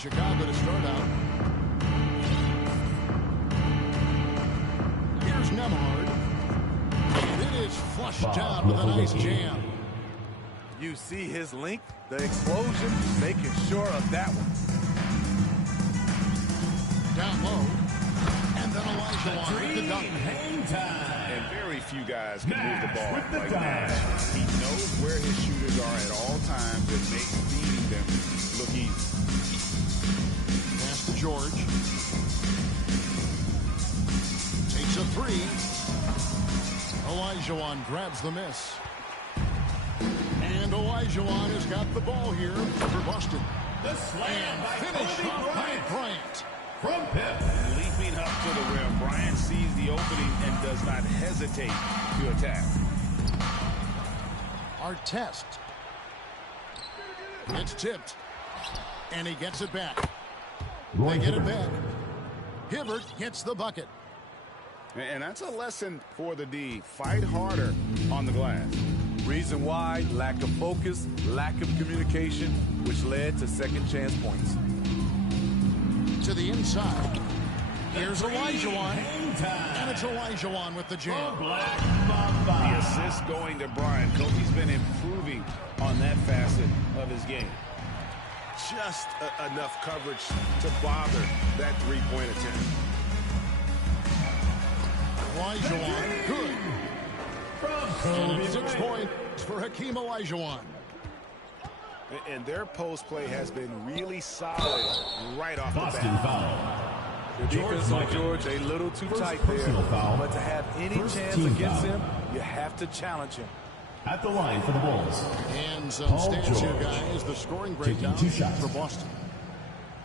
Chicago to start out. Here's Nembhard. And it is flushed down with a nice jam. You see his length, the explosion, making sure of that one. Down low. And then Olajuwon with the dunk. Hang time. And very few guys can move the ball like that. He knows where his shooters are at all times and makes beating them look easy. Pass to George. Takes a three. Olajuwon grabs the miss. And Olajuwon has got the ball here for Boston. The slam by Finish Kobe off by Bryant. Bryant. From Pip. Leaping up to the rim, Bryant sees the opening and does not hesitate to attack. Artest. It's tipped. And he gets it back. They get it back. Hibbert gets the bucket. And that's a lesson for the D. Fight harder on the glass. Reason why, lack of focus, lack of communication, which led to second chance points. To the inside. Here's Olajuwon. And it's Olajuwon with the jam. The assist going to Bryant. Kobe's been improving on that facet of his game. Just enough coverage to bother that three-point attempt. Olajuwon, good. Kobe 6 points for Hakeem Olajuwon. And their post play has been really solid right off the Boston bat. foul. The defense on George a little too tight there, personal foul. but to have any First chance team against foul. him, you have to challenge him. At the line for the Bulls. And some Paul stats here, George. guys. The scoring Taking breakdown 2 shots. for Boston.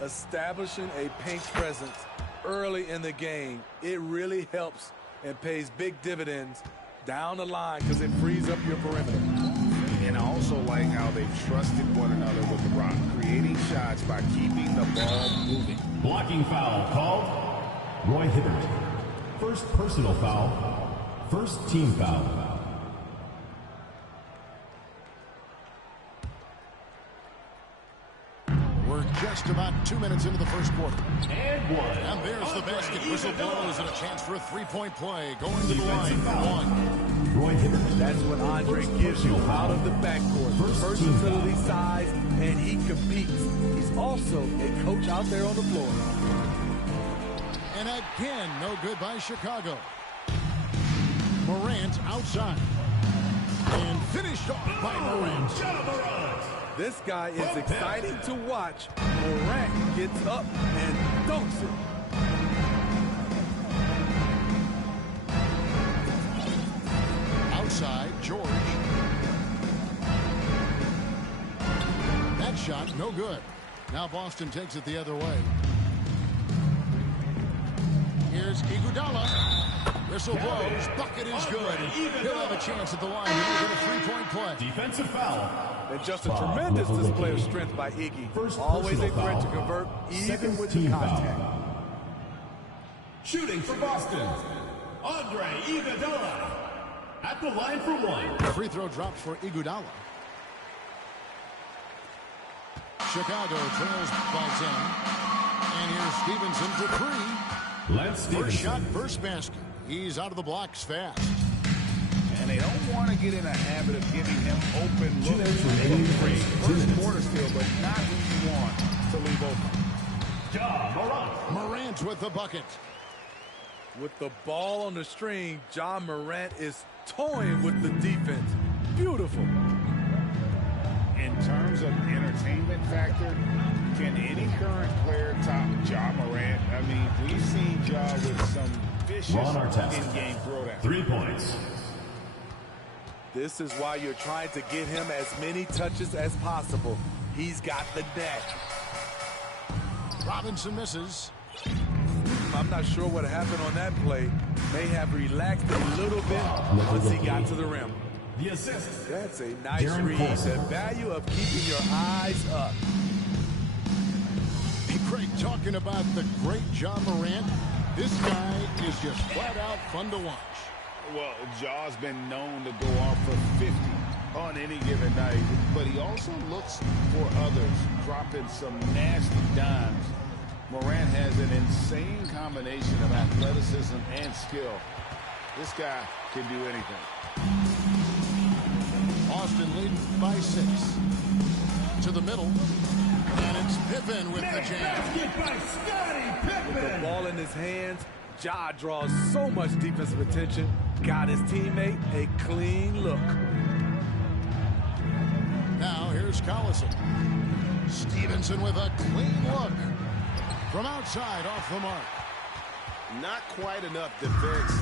Establishing a paint presence early in the game, it really helps and pays big dividends down the line because it frees up your perimeter. And I also like how they've trusted one another with the rock, creating shots by keeping the ball moving. Blocking foul called. Roy Hibbert. First personal foul. First team foul. We're just about 2 minutes into the first quarter. And one. And there's the basket. Whistle blows and a chance for a three-point play. Going to the line Defensive for foul. one. Roy Hibbert. That's what Andre gives you out of the backcourt. First team Versatility, foul. size, and he competes. He's also a coach out there on the floor. And again, no good by Chicago. Morant outside. And finished off by Morant. This guy is exciting to watch. Morant gets up and dunks it. Outside, George. That shot, no good. Now Boston takes it the other way. Here's Iguodala. Whistle blows. Bucket is good. He'll have a chance at the line to make it a three-point play. Defensive foul. And just a tremendous display of strength by Iggy. First Always a personal threat to foul. convert, even Second with the team contact. foul. Shooting for Boston. Andre Iguodala. At the line for one. The free throw drops for Iguodala. Chicago trails by 10. And here's Stevenson for three. Lance First Stevenson. shot, first basket. He's out of the blocks fast. And they don't want to get in a habit of giving him open looks. minutes remaining. First quarter still, but not who you want to leave open. Ja Morant. Morant with the bucket. With the ball on the string, John Morant is toying with the defense. Beautiful. In terms of entertainment factor, can any current player top Ja Morant? I mean, we've seen Ja with some vicious Ron Artest. in-game throwdown. 3 points. This is why you're trying to get him as many touches as possible. He's got the net. Robinson misses. I'm not sure what happened on that play. May have relaxed a little bit once he got to the rim. The assist. That's a nice Darren read. Paulson. The value of keeping your eyes up. Hey, Craig, talking about the great Ja Morant, this guy is just flat out fun to watch. Well, Ja's been known to go off for 50 on on any given night, but he also looks for others, dropping some nasty dimes. Morant has an insane combination of athleticism and skill. This guy can do anything. Boston leading by 6. To the middle. And it's Pippen with the jam. With the ball in his hands, Ja draws so much defensive attention. Got his teammate a clean look. Now here's Collison. Stevenson with a clean look. From outside, off the mark. Not quite enough defense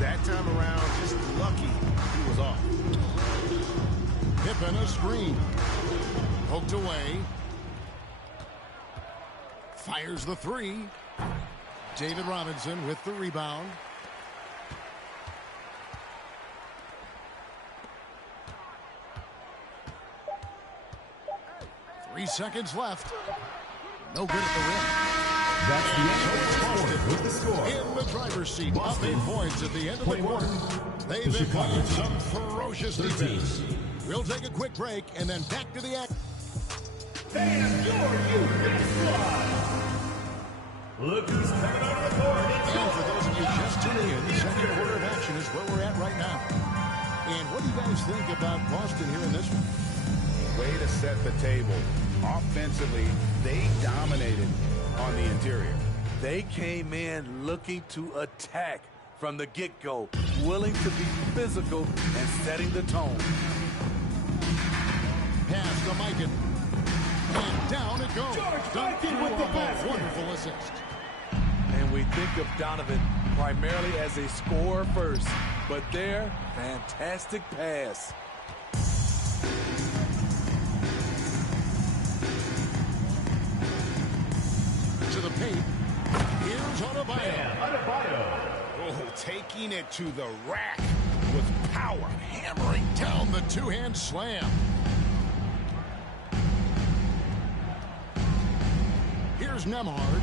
that time around. Just lucky he was off. Pippen a screen. Poked away. Fires the 3. David Robinson with the rebound. Three seconds left. No good at the rim. That's the end of the with the score. In the driver's seat, Boston, up 8 points at the end of the 21. quarter. They've The been Chicago playing team. some ferocious 13. defense. We'll take a quick break and then back to the act. And your Houston squad. Look who's coming out of the court. And for those of you just tuning in, the second quarter of action is where we're at right now. And what do you guys think about Boston here in this one? Way to set the table. Offensively, they dominated on the interior. They came in looking to attack from the get-go, willing to be physical and setting the tone. Pass to Mikan. And down it goes. Mikan with the basket. Wonderful assist. And we think of Donovan primarily as a scorer first, but there, fantastic pass. To the paint. Here's Adebayo. Oh, taking it to the rack with power. Hammering down the two-hand slam. Here's Nembhard.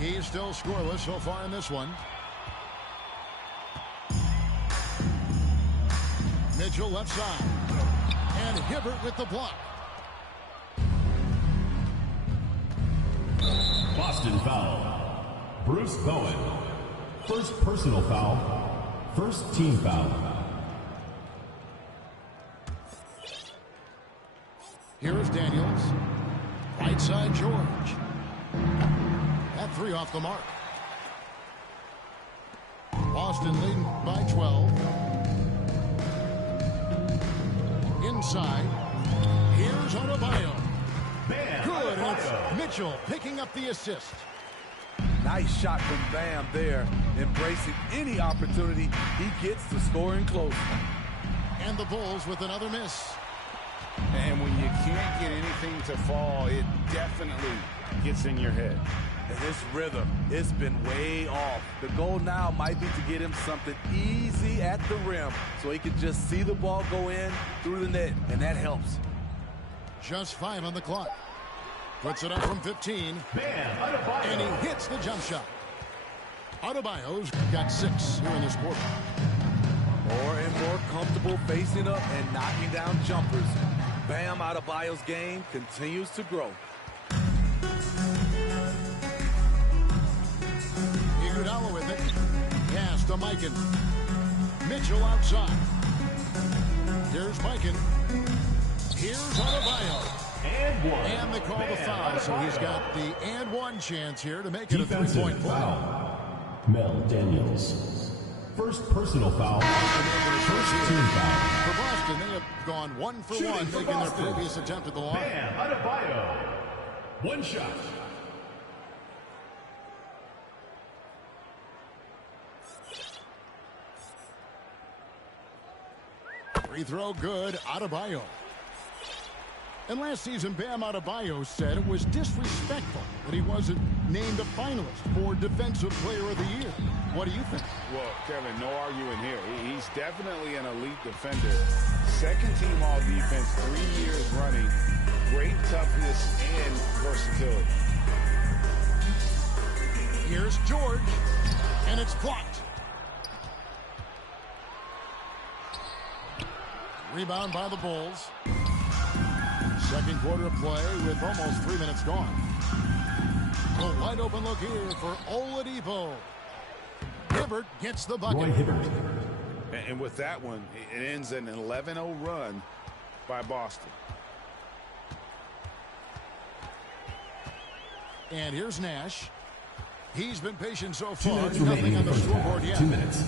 He's still scoreless so far in this one. Mitchell left side. And Hibbert with the block. Boston foul. Bruce Bowen. First personal foul. First team foul. Here is Daniels. Right side George. That 3 off the mark. Boston leading by 12. Inside. Here's Adebayo. Good. And it's Mitchell picking up the assist. Nice shot from Bam there, embracing any opportunity he gets to scoring close. And the Bulls with another miss. And when you can't get anything to fall, it definitely gets in your head. And his rhythm, it's been way off. The goal now might be to get him something easy at the rim so he can just see the ball go in through the net, and that helps. Just 5 on the clock. Puts it up from 15. And he hits the jump shot. Adebayo's got 6 here in this quarter. More and more comfortable facing up and knocking down jumpers. Bam Adebayo's game continues to grow. Iguodala with it. Pass to Mikan. Mitchell outside. Here's Mikan. Here's Adebayo. And they call the foul, so he's got the and one chance here to make it a 3-point play. Foul. Mel Daniels. First personal foul. First team foul. For Boston, they have gone 1 for 1, making their previous attempt at the line. Adebayo. One shot. Free throw good, Adebayo. And last season, Bam Adebayo said it was disrespectful that he wasn't named a finalist for Defensive Player of the Year. What do you think? Well, Kevin, no arguing here. He's definitely an elite defender. Second team all defense, 3 years running. Great toughness and versatility. Here's George, and it's blocked. Rebound by the Bulls. Second quarter of play with almost 3 minutes gone. A wide open look here for Oladipo. Hibbert gets the bucket. Roy Hibbert. And with that one, it ends an 11-0 run by Boston. And here's Nash. He's been patient so 2 far. minutes Nothing remaining on in the the first scoreboard half. yet. 2 minutes.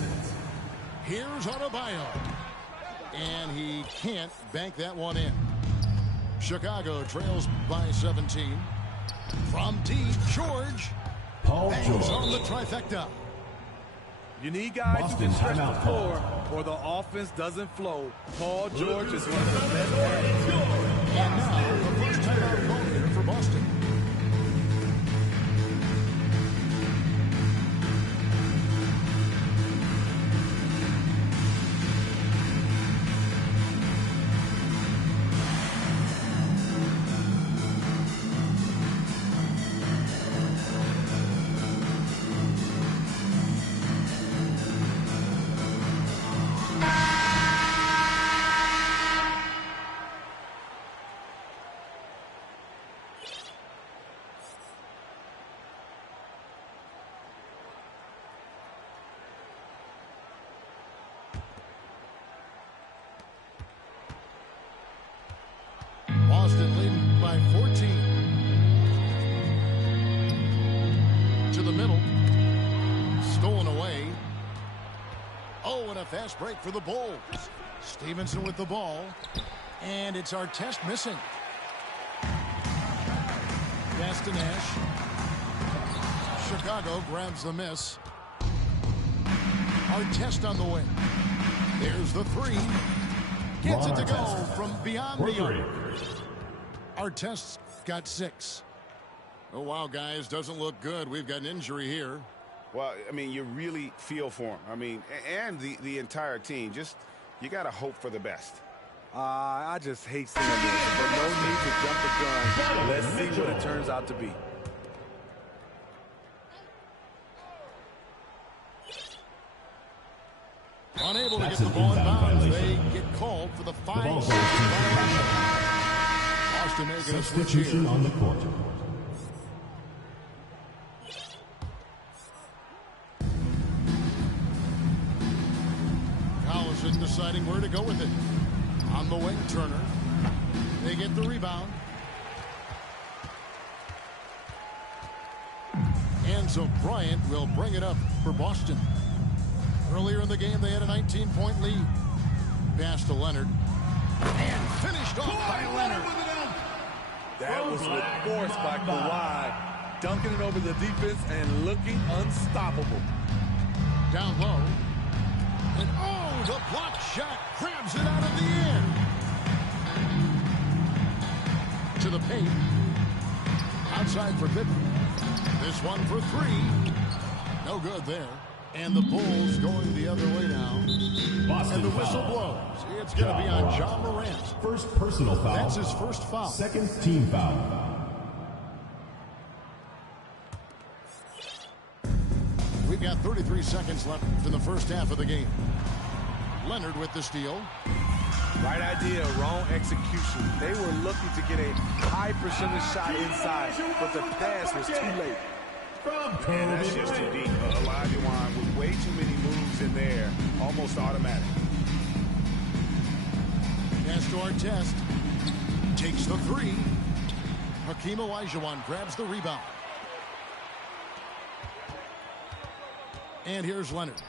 Here's Adebayo. And he can't bank that one in. Chicago trails by 17. From deep, George. Paul Bangs on the George. trifecta. You need guys who Boston can stretch the timeout floor or the offense doesn't flow. Paul George is one of the best players. And now, the first timeout call here for Boston. Boston leading by 14. To the middle. Stolen away. Oh, and a fast break for the Bulls. Stevenson with the ball. And it's Artest missing. Pass to Nash. Chicago grabs the miss. Artest on the wing. There's the three. Gets it to go from beyond the arc. Artest's got 6. Oh, wow, guys. Doesn't look good. We've got an injury here. Well, I mean, you really feel for him. I mean, and the entire team. Just, you got to hope for the best. I just hate seeing this, but no need to jump the gun. Let's see what it turns out to be. Unable to That's get the an ball in inbound bounds. They violation. get called for the The ball 5 goes second to violation. Boston making a switch substitution here. on the court. Collison deciding where to go with it. On the wing, Turner. They get the rebound. And so Bryant will bring it up for Boston. Earlier in the game, they had a 19-point lead. Pass to Leonard. And finished off by Leonard. That was with force by Kawhi, dunking it over the defense and looking unstoppable. Down low. And oh, the block shot grabs it out of the air. To the paint. Outside for Pippen. This one for 3. No good there. And the Bulls going the other way now. Boston And the whistle foul. blows. It's going to be on John Morant. First personal foul. That's his first foul. Second team foul. We've got 33 seconds left in the first half of the game. Leonard with the steal. Right idea, wrong execution. They were looking to get a high percentage shot inside, but the pass was too late. And that's just too deep. Olajuwon with way too many moves in there, almost automatic. Pass to Artest. Takes the 3. Hakeem Olajuwon grabs the rebound. And here's Leonard.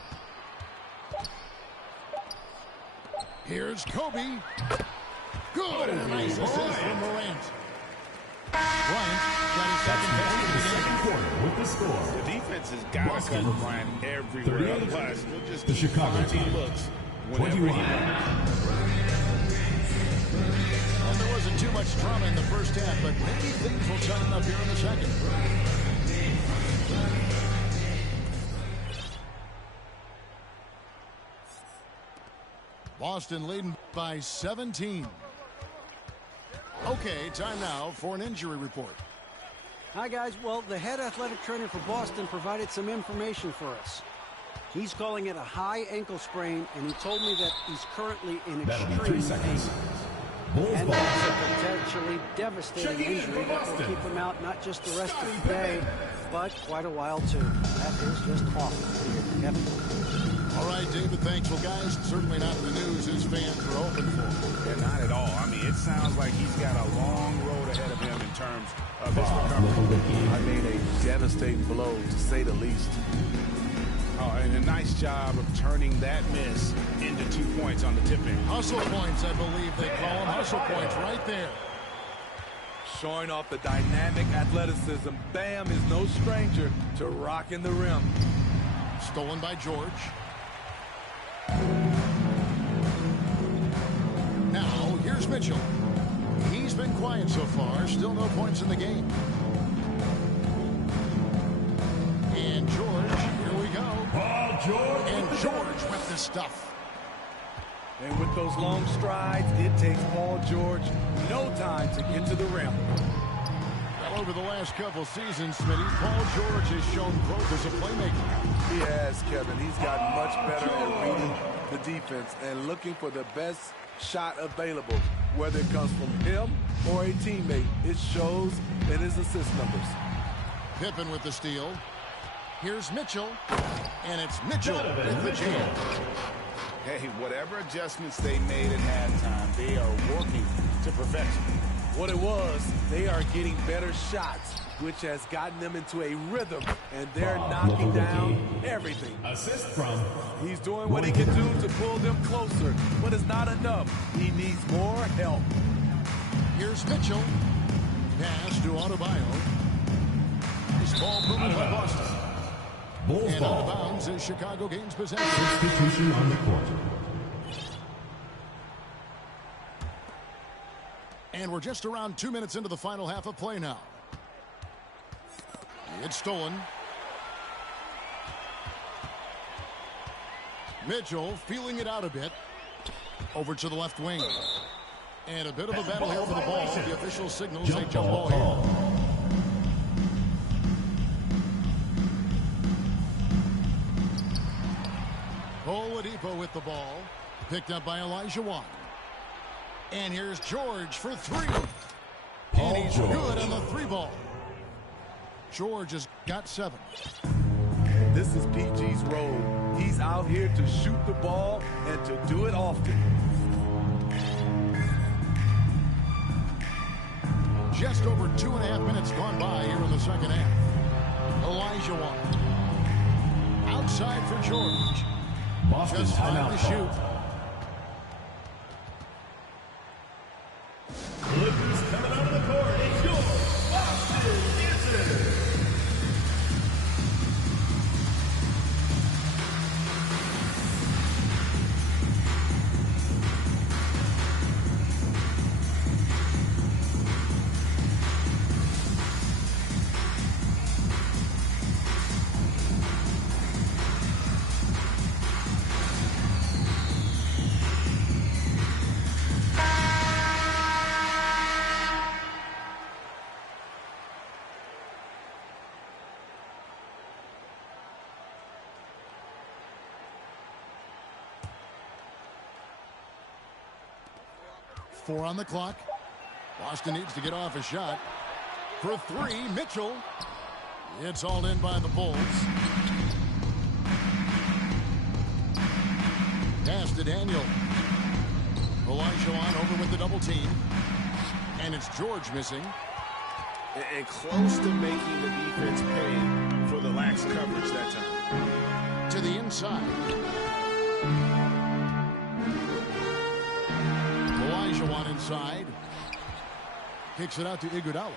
Here's Kobe. Good. And a nice assist from Morant. Bryant got his second best of the game. Second quarter with the score. The defense has got to Boston, cover Bryant everywhere. 38. Otherwise, we'll just The keep Chicago finding team, looks whenever 21. he wants. Well, there wasn't too much drama in the first half, but maybe things will tighten up here in the second. Boston leading by 17. Okay, time now for an injury report. Hi, guys. Well, the head athletic trainer for Boston provided some information for us. He's calling it a high ankle sprain, and he told me that he's currently in That'll be 3 extreme seconds. pain. Bulls And ball. that's a potentially devastating injury that will keep him out not just the rest of the day, but quite a while too. That is just awful. Kevin. All right, David, thanks. Well, guys, certainly not the news his fans were hoping for. Yeah, not at all. I mean, it sounds like he's got a long road ahead of him in terms of his recovery. I mean, a devastating blow, to say the least. Oh, and a nice job of turning that miss into 2 points on the tip-in. Hustle points, I believe they call them. Hustle points right there. Showing off the dynamic athleticism, Bam is no stranger to rocking the rim. Stolen by George. Now, here's Mitchell. He's been quiet so far. Still no points in the game. And George, here we go. Paul George. And George with this stuff. And with those long strides, it takes Paul George no time to get to the rim. Well, over the last couple seasons, Smitty, Paul George has shown growth as a playmaker. He has, Kevin. He's gotten much better at reading the defense and looking for the best shot available, whether it comes from him or a teammate. It shows in his assist numbers. Pippen with the steal. Here's Mitchell, and it's Mitchell with the jam. Hey, whatever adjustments they made at halftime, they are working to perfection. What it was, they are getting better shots, which has gotten them into a rhythm, and they're knocking down everything. Assist from. He's doing what he can do to pull them closer, but it's not enough. He needs more help. Here's Mitchell. Pass to Adebayo. Nice ball movement by Boston. Bulls And out of ball. bounds as Chicago gains possession. Substitution on the court. And we're just around 2 minutes into the final half of play now. It's stolen. Mitchell feeling it out a bit. Over to the left wing. And a bit of a battle here for the ball. The official signals a jump ball here. Oladipo with the ball. Picked up by Elijah Wan. And here's George for three. And he's good on the three ball. George has got 7. This is PG's role. He's out here to shoot the ball and to do it often. Just over 2.5 minutes gone by here in the second half. Elijah Wan. Outside for George. Boston Just 5 timeout to shoot. call. Clippers coming out of the court. It's your Boston Wizards. Four on the clock. Boston needs to get off a shot. For 3, Mitchell. It's hauled in by the Bulls. Pass to Daniel. Elijah Wan over with the double team. And it's George missing. And close to making the defense pay for the lax coverage that time. To the inside. Elijah Wan inside. Kicks it out to Iguodala.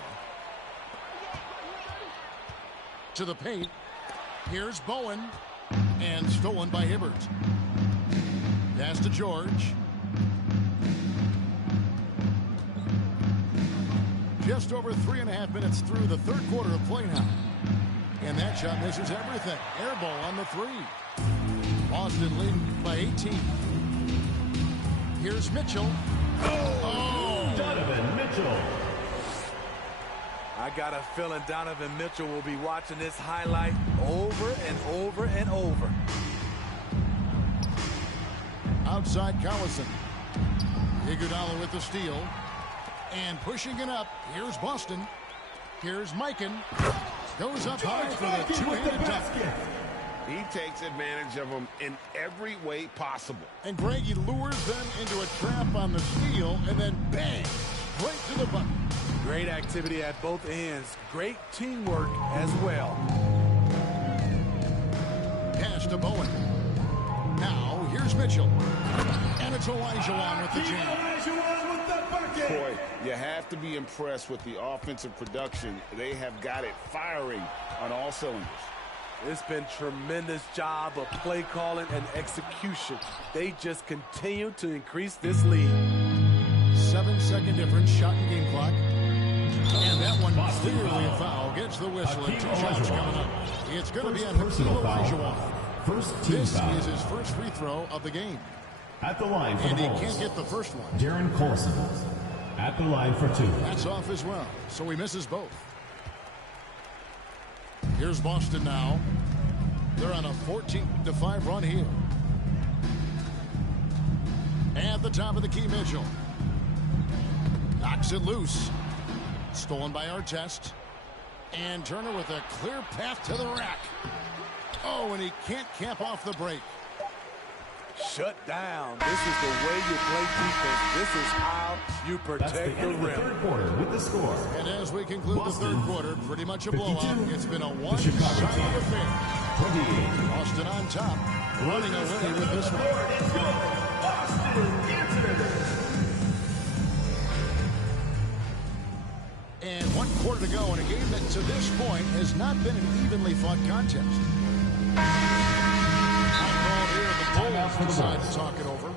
To the paint. Here's Bowen. And stolen by Hibbert. Pass to George. Just over 3.5 minutes through the third quarter of play now. And that shot misses everything. Air ball on the 3. Boston leading by 18. Here's Mitchell. Oh! Donovan Mitchell. I got a feeling Donovan Mitchell will be watching this highlight over and over and over. outside Collison. Iguodala with the steal. And pushing it up. Here's Boston. Here's Mikan. Goes up high for the two-handed dunk. He takes advantage of them in every way possible. And Greg, he lures them into a trap on the steal, and then bang, right to the button. Great activity at both ends. Great teamwork as well. Pass to Bowen. Now, here's Mitchell. And it's Olajuwon with the jam. Boy, you have to be impressed with the offensive production. They have got it firing on all cylinders. It's been tremendous job of play calling and execution. They just continue to increase this lead. 7-second difference, shot and game clock. And that one clearly a foul. Gets the whistle and 2 shots coming up. It's going to be on Hakeem Olajuwon. This is his first free throw of the game. At the line for and the he Bulls, can't get the first one. Darren Collison. At the line for 2. That's off as well, so he misses both. Here's Boston now. They're on a 14-5 run here. At the top of the key, Mitchell. Knocks it loose. Stolen by Artest. And Turner with a clear path to the rack. Oh, and he can't cap off the break. Shut down. This is the way you play defense. This is how you protect the rim. Third quarter with the score. And as we conclude Boston, the third quarter, pretty much a blowout. It's been a Chicago one-sided team, affair. 28. Boston on top, running away with this one. And 1 quarter to go in a game that to this point has not been an evenly fought contest. The Bulls decide to talk it over.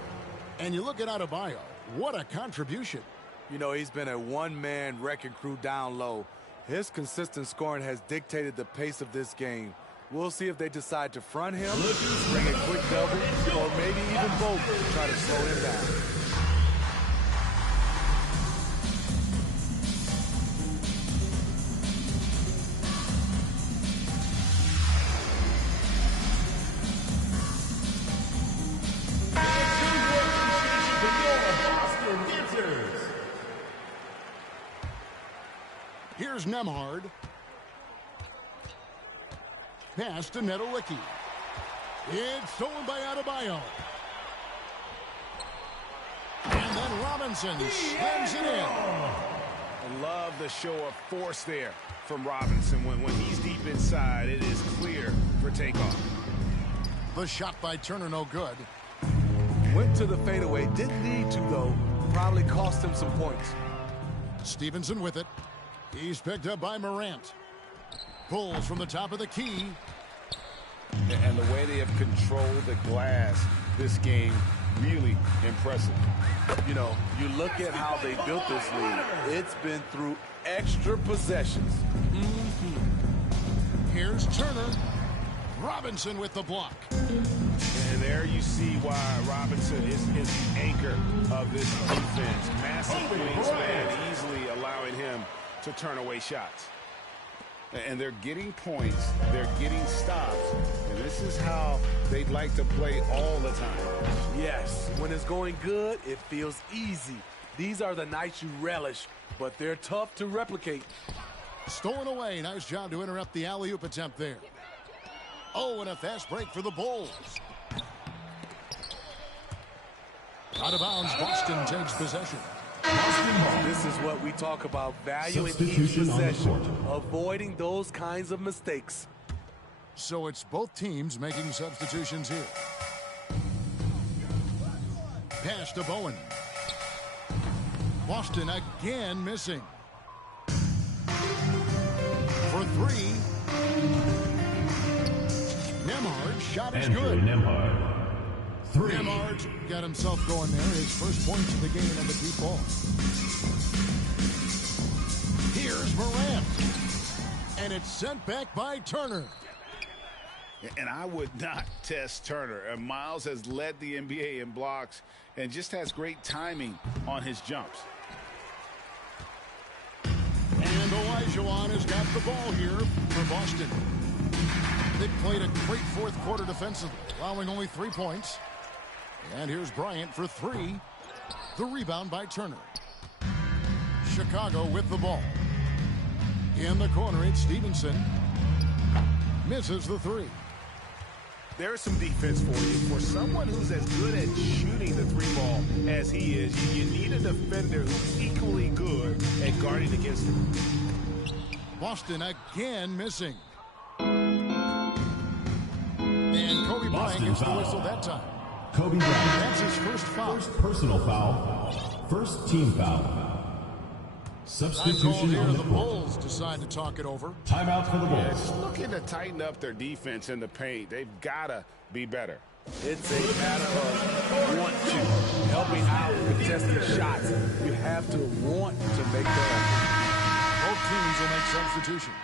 And you look at Adebayo. What a contribution. You know, he's been a one-man wrecking crew down low. His consistent scoring has dictated the pace of this game. We'll see if they decide to front him, bring a quick double, or maybe even both to try to slow him down. Here's Nembhard. Pass to Nedolicki. It's stolen by Adebayo. And then Robinson slams it in. I love the show of force there from Robinson. When he's deep inside, it is clear for takeoff. The shot by Turner, no good. Went to the fadeaway. Didn't need to, though. Probably cost him some points. Stevenson with it. He's picked up by Morant. Pulls from the top of the key. And the way they have controlled the glass this game, really impressive. You know, you look at how they built this lead. It's been through extra possessions. Here's Turner. Robinson with the block. And there you see why Robinson is the anchor of this defense. Massive wingspan, easily allowing him to turn away shots. And they're getting points, they're getting stops, and this is how they'd like to play all the time. Yes, when it's going good, it feels easy. These are the nights you relish, but they're tough to replicate. Stolen away. Nice job to interrupt the alley-oop attempt there. Oh, and a fast break for the Bulls. Out of bounds, Boston takes possession. This is what we talk about, valuing each possession, avoiding those kinds of mistakes. So it's both teams making substitutions here. Pass to Bowen. Boston again missing. For three. Nembhard shot is good. Nembhard. 3. Nembhard got himself going there. His first points of the game on the deep ball. Here's Morant. And it's sent back by Turner. And I would not test Turner. Miles has led the NBA in blocks and just has great timing on his jumps. And Olajuwon has got the ball here for Boston. They played a great fourth quarter defensively, allowing only 3 points. And here's Bryant for three. The rebound by Turner. Chicago with the ball. In the corner, it's Stevenson. Misses the three. There's some defense for you. For someone who's as good at shooting the three ball as he is, you need a defender who's equally good at guarding against him. Boston again missing. And Kobe Bryant gets the whistle that time. Kobe Bryant. That's his first foul. First personal foul. First team foul. Substitution Here, on the the court. Bulls decide to talk it over. Timeout for the Yeah, Bulls. just looking to tighten up their defense in the paint. They've got to be better. It's a matter of want to. Helping out contested shots. You have to want to make that. Both teams will make substitutions.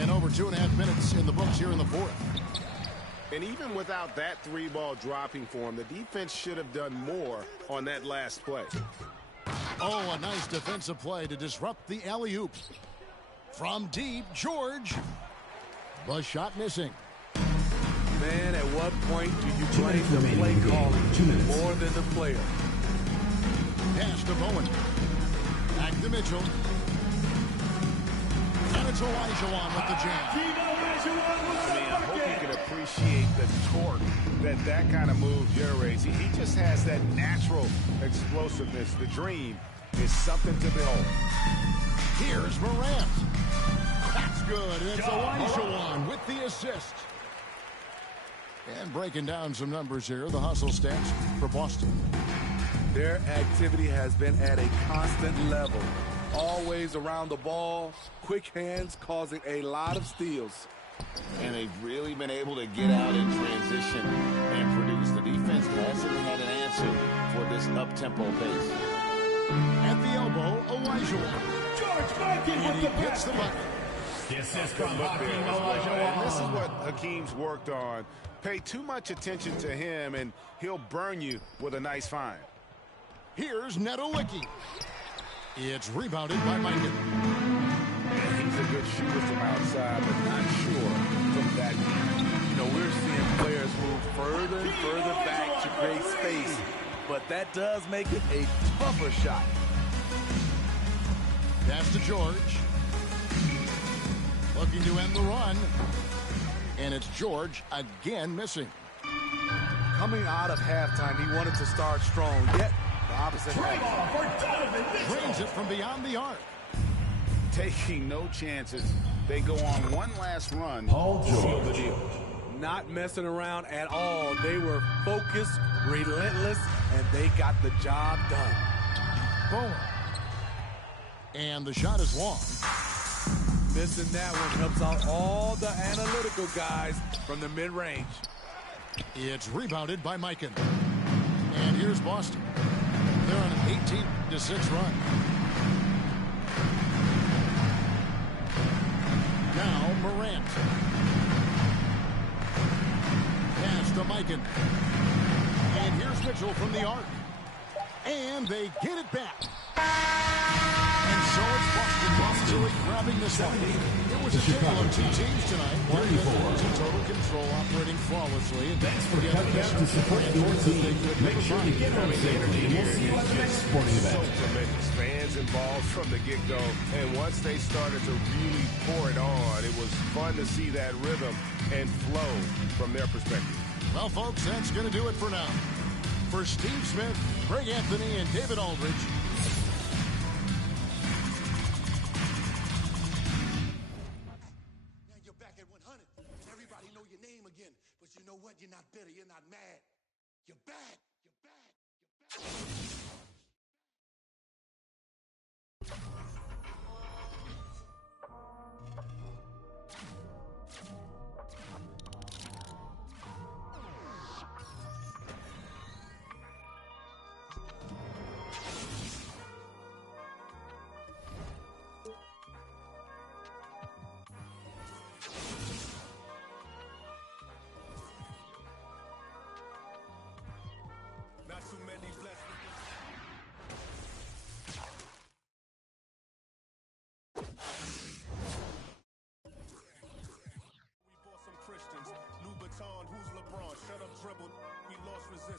And over 2.5 minutes in the books here in the fourth. And even without that three ball dropping for him, the defense should have done more on that last play. Oh, a nice defensive play to disrupt the alley-oop. From deep, George. The shot missing. Man, at what point do you blame the remaining play in the game. calling 2 minutes. more than the player? Pass to Bowen. Back to Mitchell. And it's Olajuwon with the jam. I hope you can appreciate the torque that kind of move generates. He just has that natural explosiveness. The dream is something to behold. Here's Morant. That's good. It's Olajuwon with the assist. And breaking down some numbers here, the hustle stats for Boston. Their activity has been at a constant level. Always around the ball, quick hands causing a lot of steals. And they've really been able to get out in transition and produce. The defense hasn't had an answer for this up-tempo pace. At the elbow, Olajuwon. And he hits the bucket. The assist from And Hakeem this Olajuwon. is what Hakeem's worked on. Pay too much attention to him, and he'll burn you with a nice find. Here's Nedolicki. It's rebounded by Mikan. He's a good shooter from outside, but not sure from that deep. You know, we're seeing players move further and further back to create space, but that does make it a tougher shot. Pass to George. Looking to end the run. And it's George again missing. Coming out of halftime, he wanted to start strong, yet the opposite happened. Drains it from beyond the arc. Taking no chances. They go on one last run. Paul to seal George. the deal. Not messing around at all. They were focused, relentless, and they got the job done. Bowen. And the shot is long. Missing that one helps out all the analytical guys from the mid-range. It's rebounded by Mikan. And here's Boston. They're on an 18-6 run. Now Morant. Pass to Mikan. And here's Mitchell from the arc. And they get it back. And so it's Boston really grabbing this one. It was a tale of two teams tonight. One that was in total control, operating flawlessly. And Thanks for coming out to support your team. Make sure to get home safely, and we'll see you at the next sporting So event. tremendous. Fans involved from the get-go. And once they started to really pour it on, it was fun to see that rhythm and flow from their perspective. Well, folks, that's going to do it for now. For Steve Smith, Greg Anthony, and David Aldridge, Now you're back at 100. Everybody know your name again. But you know what? You're not bitter. You're not mad. You're back. You're back. You're back.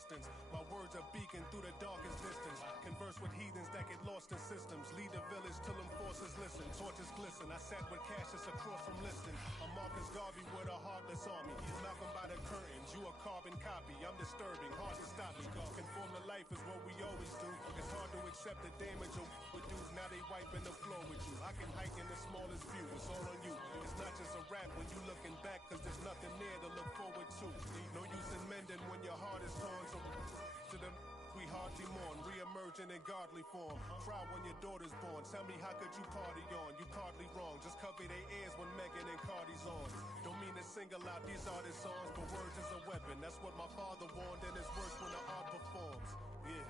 distance. My words are beacon through the darkest distance. Converse with heathens that get lost in systems. Lead the village till them forces listen. Torches glisten. I sat with Cassius across from Liston. I'm Marcus Garvey with a heartless army. Malcolm by the curtains. You a carbon copy. I'm disturbing. Hard to stop me. Conform to life is what we always do. It's hard to accept the damage of with dudes. Now they wiping the floor with you. I can hike in the smallest view. It's all on you. It's not just a rap when you looking back, cause there's nothing there to look forward to. No use in mending when your heart is torn. So to them we hardly mourn, re-emerging in godly form. Cry when your daughter's born. Tell me how could you party on? You partly wrong. Just cover their ears when Megan and Cardi's on. Don't mean to single out these artists' songs, but words is a weapon. That's what my father warned, and it's worse when the art performs. Yeah.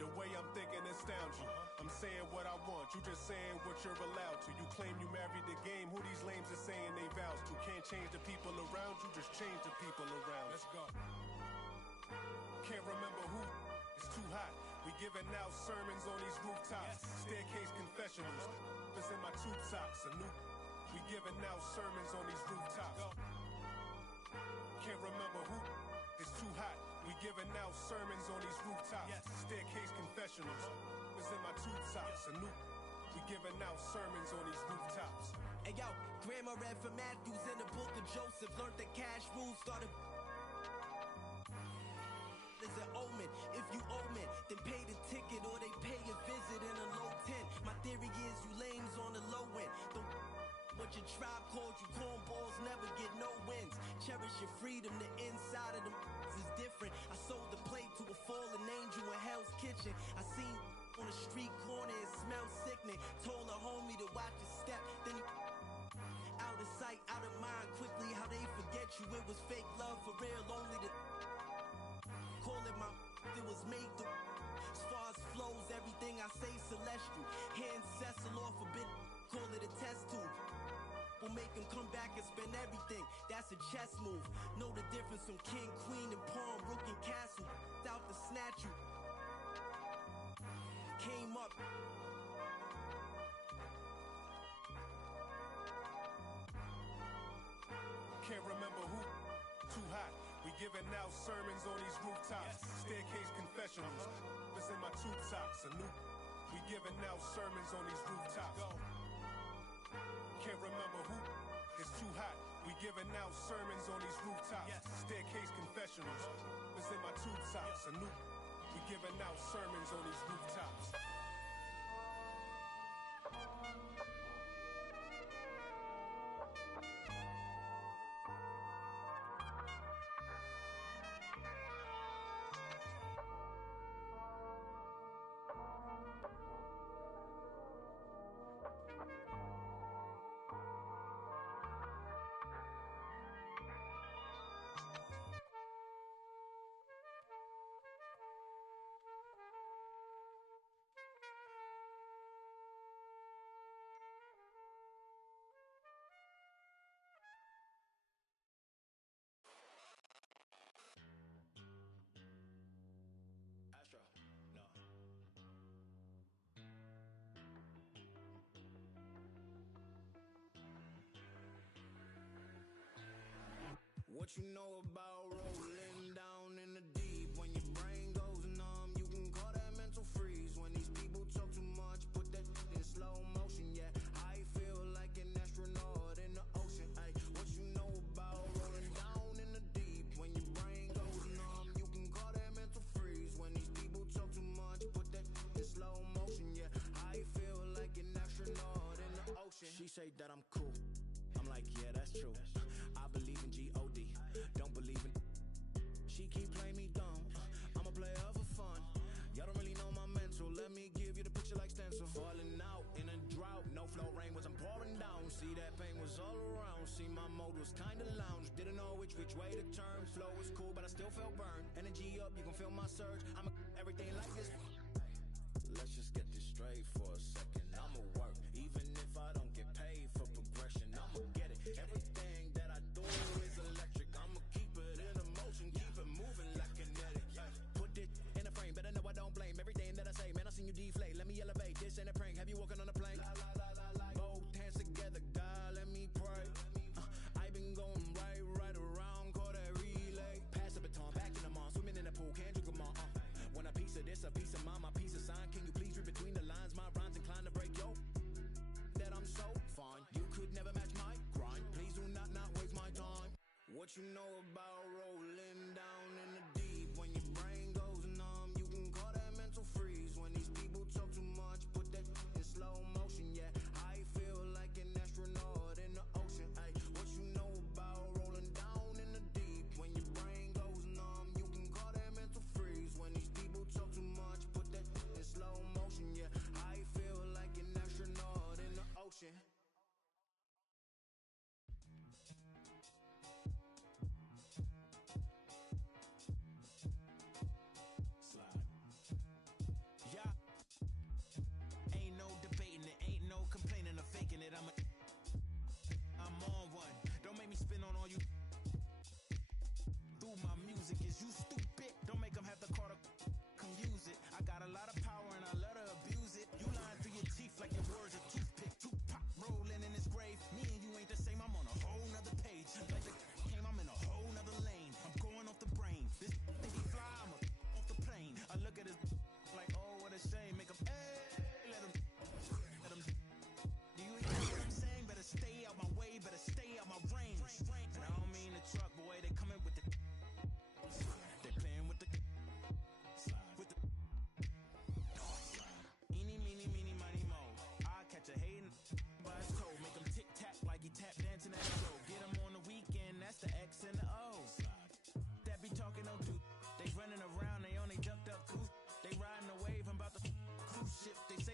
The way I'm thinking astounds you. I'm saying what I want, you just saying what you're allowed to. You claim you married the game, who these lames are saying they vows to. Can't change the people around you, just change the people around. Let's go. Can't remember who, it's too hot. We giving out sermons on these rooftops. Staircase confessionals, it's in my tube socks. We giving out sermons on these rooftops. Can't remember who, it's too hot. We giving out sermons on these rooftops. Staircase confessionals. Was in my tube socks. We giving out sermons on these rooftops. Hey yo, Grandma read from Matthews in the book of Joseph. Learned the cash rules, started is an omen. If you owe me, then pay the ticket or they pay a visit in a low tent. My theory is you lames on the low end. What your tribe called you cornballs never get no wins. Cherish your freedom, the inside of them is different. I sold the plate to a fallen angel in Hell's Kitchen. I seen on the street corner, it smelled sickening. Told a homie to watch his step, then he out of sight, out of mind. Quickly how they forget you, it was fake love for real, only the call it my it was made to. As far as flows, everything I say celestial. Hand Cecil off a bit, call it a test tube. Will make him come back and spend everything. That's a chess move. Know the difference from king, queen, and pawn, rook and castle. Out to snatch you. Came up. Can't remember who. Too hot. We giving out sermons on these rooftops. Staircase confessionals. It's in my tube socks. We giving out sermons on these rooftops. Can't remember who. It's too hot. We giving out sermons on these rooftops. Staircase confessionals. It's in my tube socks. We giving out sermons on these rooftops. What you know about rolling down in the deep? When your brain goes numb, you can call that mental freeze. When these people talk too much, put that in slow motion. Yeah, I feel like an astronaut in the ocean. Ay, what you know about rolling down in the deep? When your brain goes numb, you can call that mental freeze. When these people talk too much, put that in slow motion. Yeah, I feel like an astronaut in the ocean. She say that I'm cool. I'm like, yeah, that's true. I believe in G-O-D, don't believe in. She keep playing me dumb. I'm a player for fun. Y'all don't really know my mental. Let me give you the picture like stencil. Falling out in a drought. No flow, rain wasn't pouring down. See, that pain was all around. See, my mode was kinda lounge. Didn't know which way to turn. Flow was cool, but I still felt burned. Energy up, you can feel my surge. I'm everything like this. Let's just get this straight for a second. I'ma work, even if I don't get paid for progression. I'ma get it. Everything that I do is electric. I'ma keep it in motion, keep it moving like kinetic. Put it in a frame, better know I don't blame everything that I say. Man, I seen you deflate. Let me elevate. This ain't a prank. Have you walking on a plane? Both hands together, God, let me pray. I've been going right around, call that relay. Pass the baton, back in the mall, swimming in the pool, can't drink them What you know about rolling down in the deep? When your brain goes numb, you can call that mental freeze. When these people talk too much, put that in slow motion. Yeah, I feel like an astronaut in the ocean. Ay, what you know about rolling down in the deep? When your brain goes numb, you can call that mental freeze. When these people talk too much, put that in slow motion. Yeah, I feel like an astronaut in the ocean. I'm on one. Don't make me spin on all you. Through my music, is you stupid?